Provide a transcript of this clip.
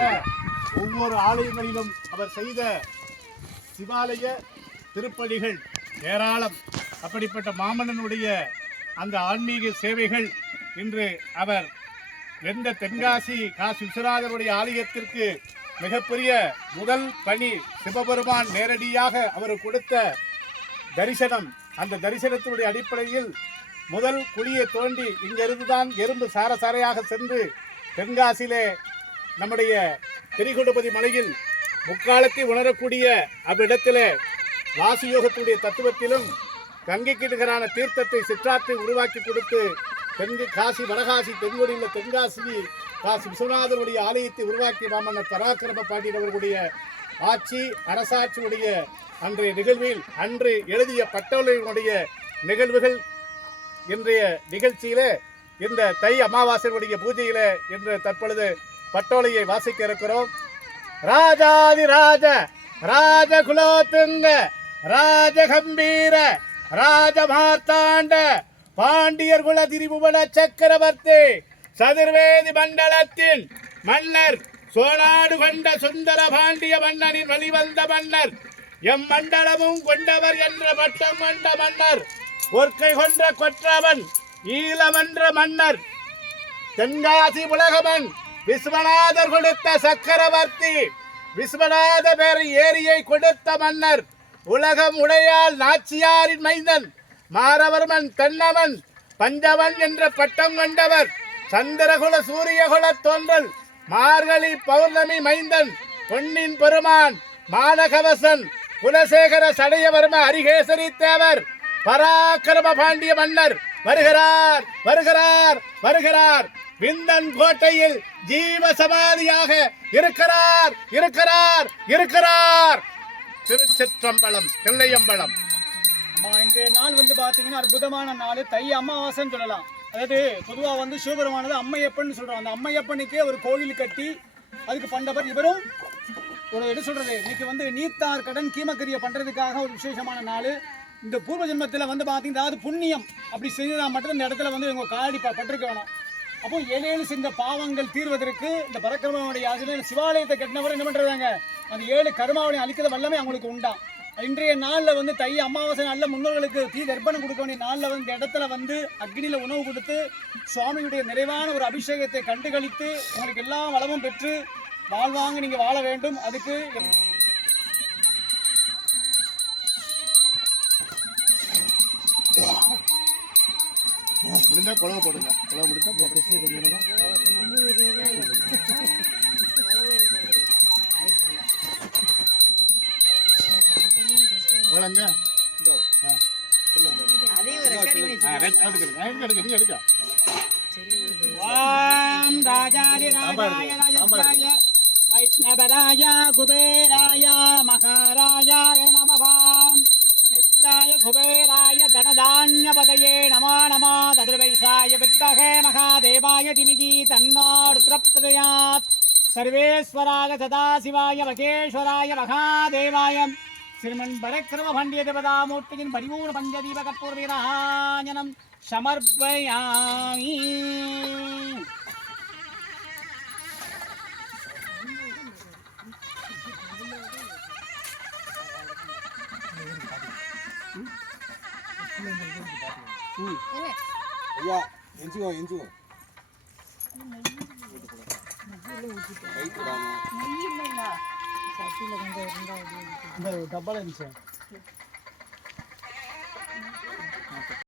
அப்படிப்பட்ட ஒவ்வொரு ஆலயங்களிலும் அவர் செய்த சிவாலய திருப்பணிகள் ஏராளம். அப்படிப்பட்ட மாமன்னனுடைய அந்த ஆன்மீக சேவைகள் இன்று அவர் எந்த தென்காசி காசி விஸ்வநாதருடைய ஆலயத்திற்கு மிகப்பெரிய முதல் பணி சிவபெருமான் நேரடியாக அவர் கொடுத்த தரிசனம். அந்த தரிசனத்தினுடைய அடிப்படையில் முதல் குழியை தோண்டி இங்கிருந்துதான் எறும்பு சாரசாரையாக சென்று தென்காசியிலே நம்முடைய திரிகுடபதி மலையில் முக்காலத்தை உணரக்கூடிய அவ்விடத்திலே வாசியோகத்துடைய தத்துவத்திலும் கங்கைக்கு நிகரான தீர்த்தத்தை சிற்றாற்றை உருவாக்கி கொடுத்து காசி வடகாசி தென்கொடியில் தென்காசி காசி விஸ்வநாதருடைய ஆலயத்தை உருவாக்கிய மாமன்னர் பராக்கிரம பாண்டியன் அவர்களுடைய ஆட்சி அரசாட்சியுடைய அன்றைய நிகழ்வில் அன்று எழுதிய பட்டோலையினுடைய நிகழ்வுகள் இன்றைய நிகழ்ச்சியில இந்த தை அமாவாசையுடைய பூஜையில இன்று தற்பொழுது பட்டோலையை வாசிக்க இருக்கிறோம். ராஜாதி ராஜ ராஜகுலோத்துங்க ராஜகம்பீர ராஜமார்த்தாண்ட பாண்டியர் குல திரிபுவன சக்கரவர்த்தி சதுர்வேதி மண்டலத்தின் மன்னர் சோழாடு கொண்ட சுந்தர பாண்டிய மன்னனின் வழிவந்த மன்னர் எம் மண்டலமும் கொண்டவர் என்ற பட்டம் கொண்ட மன்னர் ஒற்கை கொன்ற கொற்றவன் ஈழமன்ற மன்னர் தென்காசி உலகமன் விஸ்வநாதர் கொடுத்த சக்கரவர்த்தி விஸ்வநாத பேர ஏரியை கொடுத்த மன்னர் உலகம் உடையால் நாச்சியாரின் மைந்தன் மாரவர்மன் தென்னவன் பஞ்சவன் என்ற பட்டம் கொண்டவர் சந்திரகுல சூரியகுல தோன்றல் மார்கழி பௌர்ணமி மைந்தன் பொன்னின் பெருமான் மானகவசன் குலசேகர சடையவர்ம ஹரிகேசரி தேவர் பராக்கிரம பாண்டிய மன்னர் வருகிறார் வருகிறார் வருகிறார். விந்தன் கோட்டையில் ஜீவ சமாதியாக இருக்கிறார் இருக்கிறார் இருக்கிறார். திருச்சிற்றம்பலம் தில்லையம்பலம். இன்றைய நாள் பாத்தீங்கன்னா அற்புதமான நாள். தை அமாவாசைன்னு சொல்லலாம். அதாவது பொதுவாக சிவபெருமானது அம்மையப்பன் சொல்றோம். அந்த அம்மையப்பனுக்கே ஒரு கோவில் கட்டி அதுக்கு பண்டவர் இவரும் ஒரு என்ன சொல்றது இன்னைக்கு நீத்தார் கடன் கீமக்கரிய பண்றதுக்காக ஒரு விசேஷமான நாள். இந்த பூர்வ ஜென்மத்தில் பார்த்தீங்கன்னா அதாவது புண்ணியம் அப்படி செஞ்சதா மட்டும் இந்த இடத்துல இவங்க காடி பட்டிருக்க வேணும். அப்போ ஏழு செஞ்ச பாவங்கள் தீர்வதற்கு இந்த பரக்கிரமனுடைய ஆசிரியர் சிவாலயத்தை கட்டினவர் என்ன பண்றாங்க, அந்த 7 கர்மாவளையும் அழிக்கிற வல்லமே அவங்களுக்கு உண்டா. இன்றைய நாளில் தை அமாவாசை நாளில் முன்னோர்களுக்கு தீ தர்ப்பணம் கொடுக்க வேண்டிய நாளில் இந்த இடத்துல அக்னியில் உணவு கொடுத்து சுவாமியுடைய நிறைவான ஒரு அபிஷேகத்தை கண்டுகளித்து உங்களுக்கு எல்லா வளமும் பெற்று வாழ்வாங்க நீங்கள் வாழ வேண்டும். அதுக்கு முடிஞ்சா குழம்பு போடுங்க. குழம்பு முடிஞ்சா வைஷ்ணவராய குபேராய மகாராஜாய நமவாம் நித்தாய குபேராய தனதான்யபதயே நமோ நமோ ததுர்வைஷாய வித்மஹே மகாதேவாய திமிகி தன்னோருத்ரப்ரதயாத் சர்வேஸ்வராய சதாசிவாய மகேஸ்வராய மகாதேவாய श्रीमन् पराक्रम भाण्ड्य देवतामूर्तिं परिपूर्ण पंचदीप कर्पूरवीराजनं समर्पयामि. ஐயா எஞ்சுகோ இந்த டப்பால இருந்துச்சு.